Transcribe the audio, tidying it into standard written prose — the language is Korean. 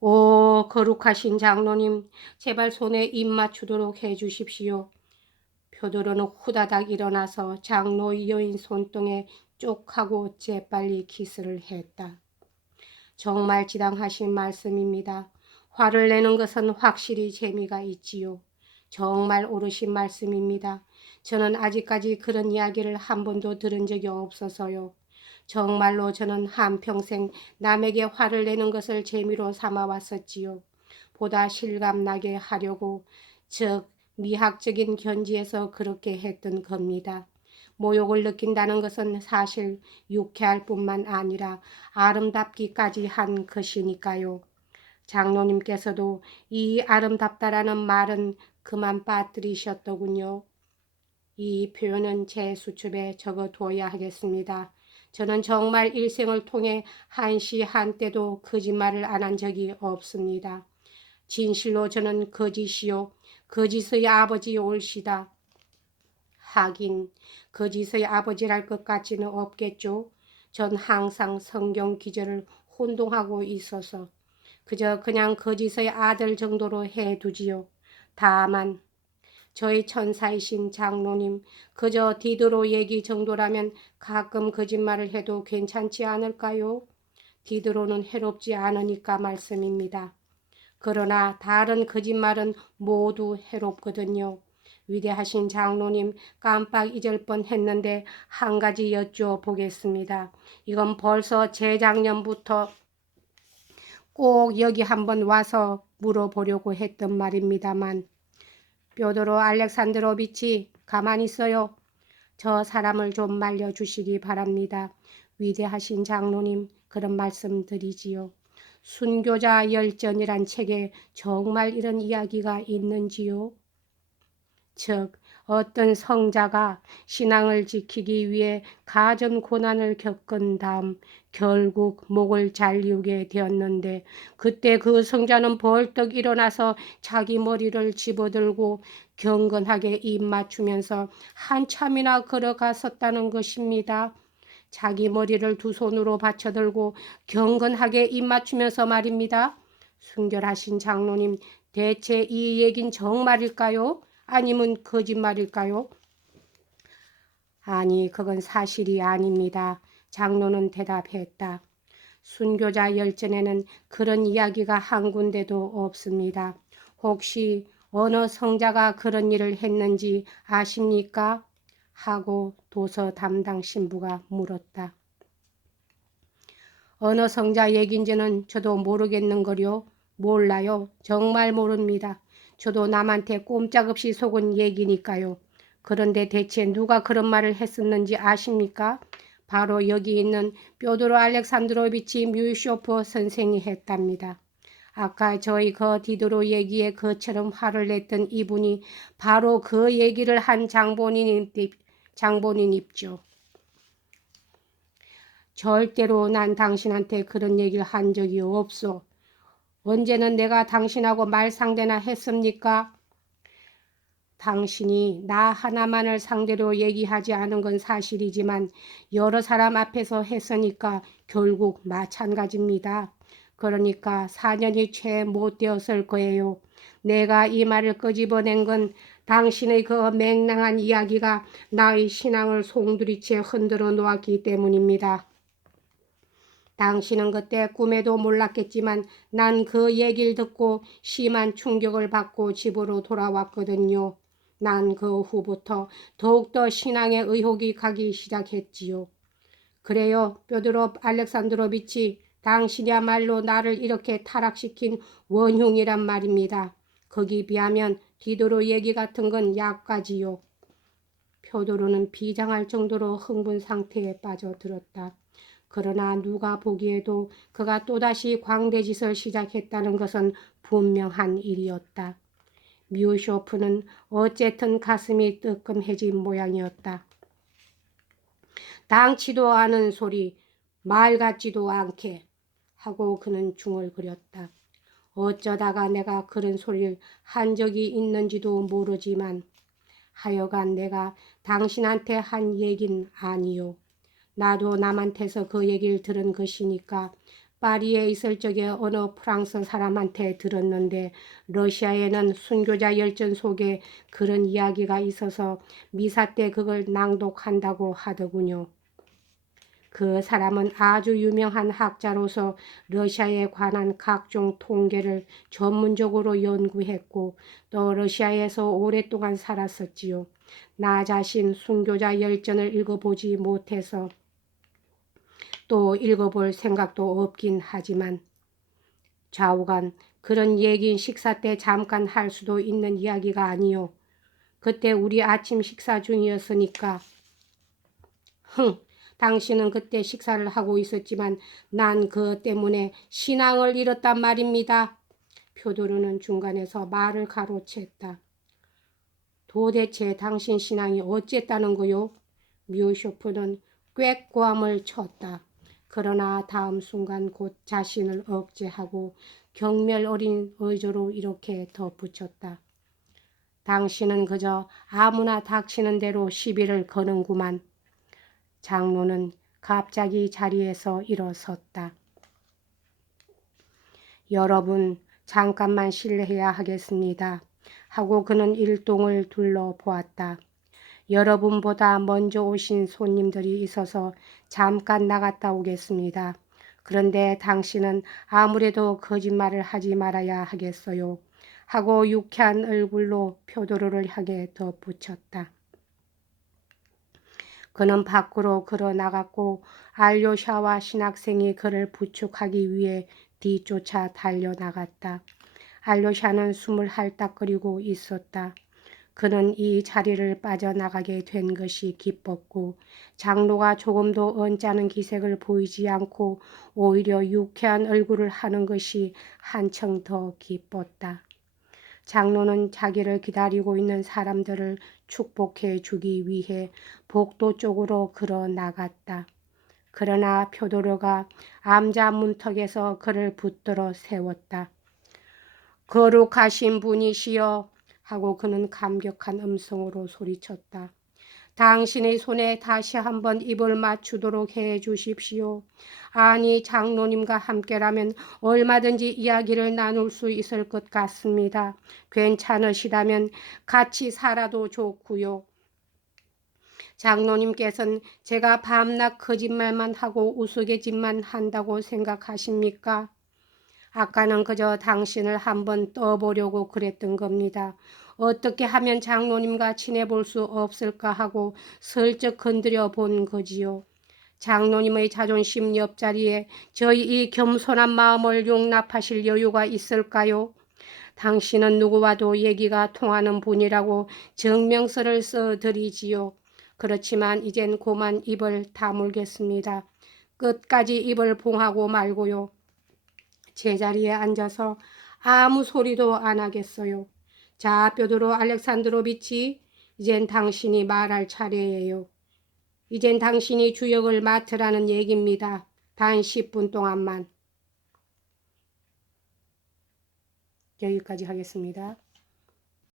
오, 거룩하신 장로님, 제발 손에 입 맞추도록 해 주십시오. 표도로는 후다닥 일어나서 장로 여인 손등에 쪽하고 재빨리 키스를 했다. 정말 지당하신 말씀입니다. 화를 내는 것은 확실히 재미가 있지요. 정말 옳으신 말씀입니다. 저는 아직까지 그런 이야기를 한 번도 들은 적이 없어서요. 정말로 저는 한평생 남에게 화를 내는 것을 재미로 삼아왔었지요. 보다 실감나게 하려고, 즉 미학적인 견지에서 그렇게 했던 겁니다. 모욕을 느낀다는 것은 사실 유쾌할 뿐만 아니라 아름답기까지 한 것이니까요. 장로님께서도 이 아름답다라는 말은 그만 빠뜨리셨더군요. 이 표현은 제 수첩에 적어두어야 하겠습니다. 저는 정말 일생을 통해 한시 한때도 거짓말을 안 한 적이 없습니다. 진실로 저는 거짓이요 거짓의 아버지 올시다. 하긴 거짓의 아버지랄 것 같지는 없겠죠. 전 항상 성경 기절을 혼동하고 있어서 그저 그냥 거짓의 아들 정도로 해두지요. 다만 저희 천사이신 장로님, 그저 디도로 얘기 정도라면 가끔 거짓말을 해도 괜찮지 않을까요? 디도로는 해롭지 않으니까 말씀입니다. 그러나 다른 거짓말은 모두 해롭거든요. 위대하신 장로님, 깜빡 잊을 뻔했는데 한 가지 여쭤보겠습니다. 이건 벌써 재작년부터 꼭 여기 한번 와서 물어보려고 했던 말입니다만, 뾰도로 알렉산드로비치 가만히 있어요. 저 사람을 좀 말려주시기 바랍니다. 위대하신 장로님, 그런 말씀 드리지요. 순교자 열전이란 책에 정말 이런 이야기가 있는지요? 즉 어떤 성자가 신앙을 지키기 위해 가전 고난을 겪은 다음 결국 목을 잘리우게 되었는데, 그때 그 성자는 벌떡 일어나서 자기 머리를 집어들고 경건하게 입 맞추면서 한참이나 걸어갔었다는 것입니다. 자기 머리를 두 손으로 받쳐들고 경건하게 입 맞추면서 말입니다. 순결하신 장로님, 대체 이 얘긴 정말일까요? 아니면 거짓말일까요? 아니, 그건 사실이 아닙니다. 장로는 대답했다. 순교자 열전에는 그런 이야기가 한 군데도 없습니다. 혹시 어느 성자가 그런 일을 했는지 아십니까? 하고 도서 담당 신부가 물었다. 어느 성자 얘긴지는 저도 모르겠는걸요. 몰라요. 정말 모릅니다. 저도 남한테 꼼짝없이 속은 얘기니까요. 그런데 대체 누가 그런 말을 했었는지 아십니까? 바로 여기 있는 뾰도로 알렉산드로비치 뮤쇼프 선생이 했답니다. 아까 저희 그 디도로 얘기에 그처럼 화를 냈던 이분이 바로 그 얘기를 한 장본인입죠. 절대로 난 당신한테 그런 얘기를 한 적이 없어. 언제는 내가 당신하고 말상대나 했습니까? 당신이 나 하나만을 상대로 얘기하지 않은 건 사실이지만 여러 사람 앞에서 했으니까 결국 마찬가지입니다. 그러니까 4년이 채 못 되었을 거예요. 내가 이 말을 끄집어낸 건 당신의 그 맹랑한 이야기가 나의 신앙을 송두리째 흔들어 놓았기 때문입니다. 당신은 그때 꿈에도 몰랐겠지만 난 그 얘기를 듣고 심한 충격을 받고 집으로 돌아왔거든요. 난 그 후부터 더욱더 신앙에 의혹이 가기 시작했지요. 그래요, 뾰드로 알렉산드로비치, 당신이야말로 나를 이렇게 타락시킨 원흉이란 말입니다. 거기 비하면 디도로 얘기 같은 건 약까지요. 표도로는 비장할 정도로 흥분 상태에 빠져들었다. 그러나 누가 보기에도 그가 또다시 광대짓을 시작했다는 것은 분명한 일이었다. 뮤쇼프는 어쨌든 가슴이 뜨끔해진 모양이었다. 당치도 않은 소리, 말 같지도 않게 하고 그는 중얼거렸다. 어쩌다가 내가 그런 소리를 한 적이 있는지도 모르지만 하여간 내가 당신한테 한 얘긴 아니요. 나도 남한테서 그 얘기를 들은 것이니까 파리에 있을 적에 어느 프랑스 사람한테 들었는데 러시아에는 순교자 열전 속에 그런 이야기가 있어서 미사 때 그걸 낭독한다고 하더군요. 그 사람은 아주 유명한 학자로서 러시아에 관한 각종 통계를 전문적으로 연구했고 또 러시아에서 오랫동안 살았었지요. 나 자신 순교자 열전을 읽어보지 못해서 또 읽어볼 생각도 없긴 하지만 좌우간 그런 얘긴 식사 때 잠깐 할 수도 있는 이야기가 아니요. 그때 우리 아침 식사 중이었으니까. 당신은 그때 식사를 하고 있었지만 난 그것 때문에 신앙을 잃었단 말입니다. 표도르는 중간에서 말을 가로챘다. 도대체 당신 신앙이 어쨌다는 거요? 뮤쇼프는 꾀꼬함을 쳤다. 그러나 다음 순간 곧 자신을 억제하고 경멸 어린 의조로 이렇게 덧붙였다. 당신은 그저 아무나 닥치는 대로 시비를 거는구만. 장로는 갑자기 자리에서 일어섰다. 여러분, 잠깐만 실례해야 하겠습니다. 하고 그는 일동을 둘러보았다. 여러분보다 먼저 오신 손님들이 있어서 잠깐 나갔다 오겠습니다. 그런데 당신은 아무래도 거짓말을 하지 말아야 하겠어요. 하고 유쾌한 얼굴로 표도르를 향해 덧붙였다. 그는 밖으로 걸어 나갔고 알료샤와 신학생이 그를 부축하기 위해 뒤쫓아 달려나갔다. 알료샤는 숨을 헐떡거리고 있었다. 그는 이 자리를 빠져나가게 된 것이 기뻤고 장로가 조금도 언짢은 기색을 보이지 않고 오히려 유쾌한 얼굴을 하는 것이 한층 더 기뻤다. 장로는 자기를 기다리고 있는 사람들을 축복해 주기 위해 복도 쪽으로 걸어 나갔다. 그러나 표도르가 암자 문턱에서 그를 붙들어 세웠다. 거룩하신 분이시여 하고 그는 감격한 음성으로 소리쳤다. 당신의 손에 다시 한번 입을 맞추도록 해 주십시오. 아니, 장로님과 함께라면 얼마든지 이야기를 나눌 수 있을 것 같습니다. 괜찮으시다면 같이 살아도 좋고요. 장로님께서는 제가 밤낮 거짓말만 하고 우스개짓만 한다고 생각하십니까? 아까는 그저 당신을 한번 떠보려고 그랬던 겁니다. 어떻게 하면 장로님과 친해볼 수 없을까 하고 슬쩍 건드려 본 거지요. 장로님의 자존심 옆자리에 저희 이 겸손한 마음을 용납하실 여유가 있을까요? 당신은 누구와도 얘기가 통하는 분이라고 증명서를 써드리지요. 그렇지만 이젠 고만 입을 다물겠습니다. 끝까지 입을 봉하고 말고요. 제자리에 앉아서 아무 소리도 안 하겠어요. 자, 뼈도로 알렉산드로비치, 이젠 당신이 말할 차례예요. 이젠 당신이 주역을 맡으라는 얘기입니다. 단 10분 동안만. 여기까지 하겠습니다.